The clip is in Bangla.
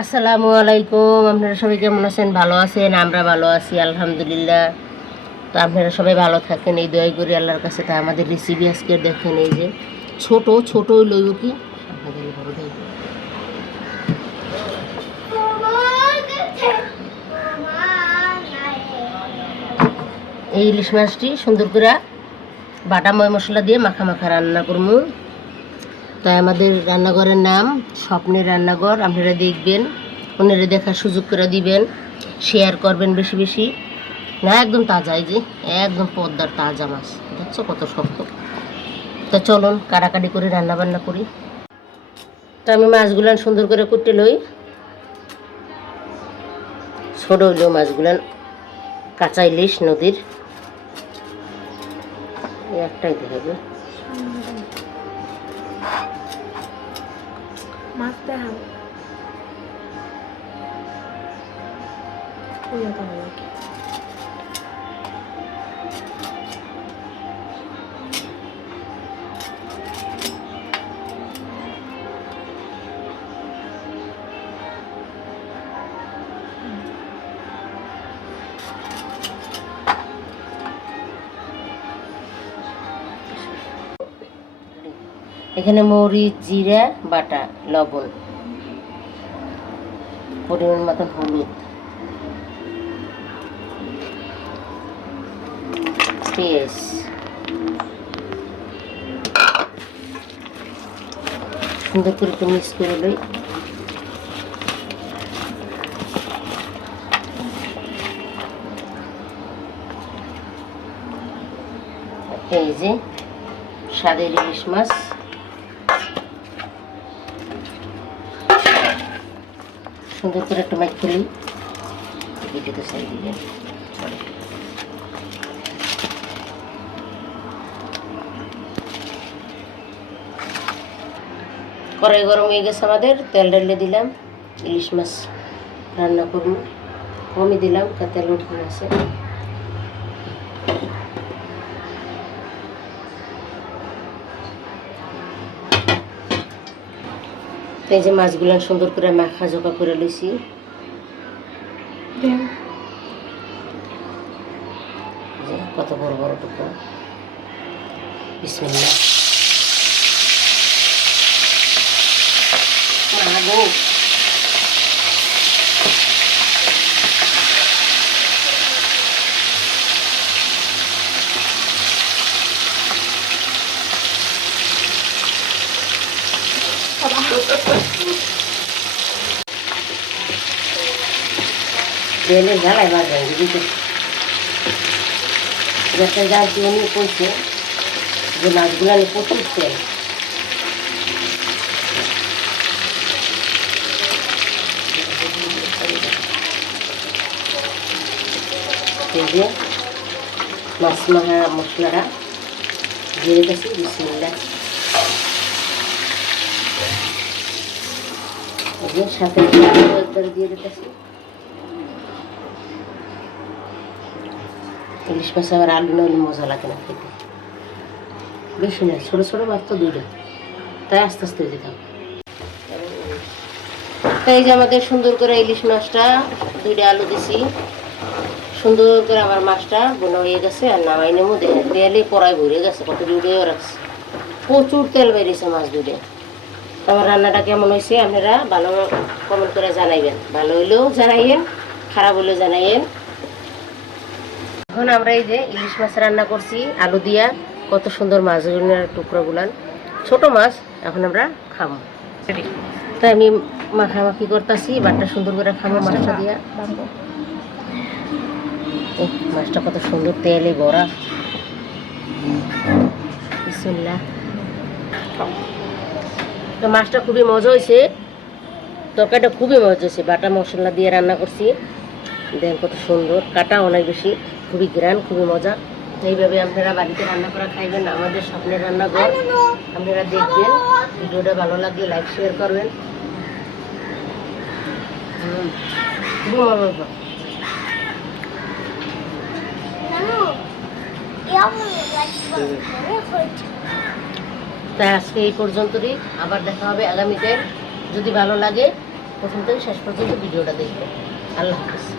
আসসালামু আলাইকুম। আপনারা সবাই কেমন আছেন? ভালো আছেন? আমরা ভালো আছি, আলহামদুলিল্লাহ। তো আপনারা সবাই ভালো থাকেন, এই দয়া করি আল্লাহর কাছে। তা আমাদের রেসিপি আজকে দেখেন, এই যে ছোট ছোট লইব কি? আপনাদের বড়টাই এই ইলিশ মাছটি সুন্দর করে বাটা ময় মশলা দিয়ে মাখা মাখা রান্না করব। তাই আমাদের রান্নাঘরের নাম স্বপ্নের রান্নাঘর, আপনারা দেখবেন, ওনারা দেখার সুযোগ করে দিবেন শেয়ার করবেন বেশি বেশি। না, একদম তাজা এই যে, একদম পদ্মার তাজা মাছ দেখছ কত শক্ত। তা চলুন কাটাকাটি করে রান্না বান্না করি। তো আমি মাছগুলান সুন্দর করে কুটে লই। ছোট হইলেও মাছগুলান কাঁচা ইলিশ নদীর। একটাই দেখাবে। মাছ দেখাও ওইটা ভালো লাগে এখানে মরিচ, জিরা বাটা লবণ। পরিমাণ মতন হলুদ। পেঁয়াজ। সুন্দর করে একটু মিক্স করে লই। এই যে স্বাদের ইলিশ মাছ। সুন্দর করে একটু মাইক খুলি সাই দিয়ে কড়াই গরম হয়ে গেছে আমাদের, তেল ডালে দিলাম, ইলিশ মাছ রান্না করুন কমই দিলাম তেল উঠে আছে। তো এই যে মাছগুলো সুন্দর করে মাখা জোকা করে লইছি। কত বড় বড় টুকরা। বিসমিল্লাহ। তেলে জ্বালাই বাড়বেন দিতে যাতে যা উনি কইছে যে মাছগুলো প্রচুর তেল। এই যে মাছ মাখা মশলাটা দিয়ে এই যে সাথে দিয়ে দিতেছি। ইলিশ মাছ আবার আলু না হলে মজা লাগে না খেতে। বেশি না, ছোটো ছোটো মাছ তো দুটো তাই আস্তে আস্তে দিতাম তাই যে আমাদের সুন্দর করে ইলিশ মাছটা, দুইটা আলু দিছি। সুন্দর করে আমার মাছটা বোনা হয়ে গেছে আর নামাই নেব। তেলে পড়ায় ভরে গেছে কত দূরেও রাখছে প্রচুর তেল বেরিয়েছে মাছ দুটো আমার রান্নাটা কেমন হয়েছে আপনারা ভালো কমেন্ট করে জানাইবেন। ভালো হইলেও জানাইয়েন, খারাপ হলেও জানাইয়েন। এখন আমরা এই যে ইলিশ মাছ রান্না করছি আলু দিয়া কত সুন্দর মাছগুলোর টুকরো গুলান ছোট মাছ এখন আমরা খাব তাই আমি মাখামাখি করতেছি বাটটা সুন্দর করে খাব মাছটা দিয়া। মাছটা কত সুন্দর তেলে বিসমিল্লাহ। তো মাছটা খুবই মজা হয়েছে তরকারিটা খুবই মজা হয়েছে বাটা মশলা দিয়ে রান্না করছি। দেখেন কত সুন্দর। কাটা অনেক বেশি, খুবই গ্রান খুবই মজা। এইভাবে আপনারা বাড়িতে রান্না করা খাইবেন আমাদের স্বপ্নের রান্নাঘর, আপনারা দেখবেন। ভিডিওটা ভালো লাগলে লাইক শেয়ার করবেন। তাই আজকে এই পর্যন্তই। আবার দেখা হবে আগামীতে যদি ভালো লাগে, প্রথম থেকে শেষ পর্যন্ত ভিডিওটা দেখবেন। আল্লাহ হাফিজ।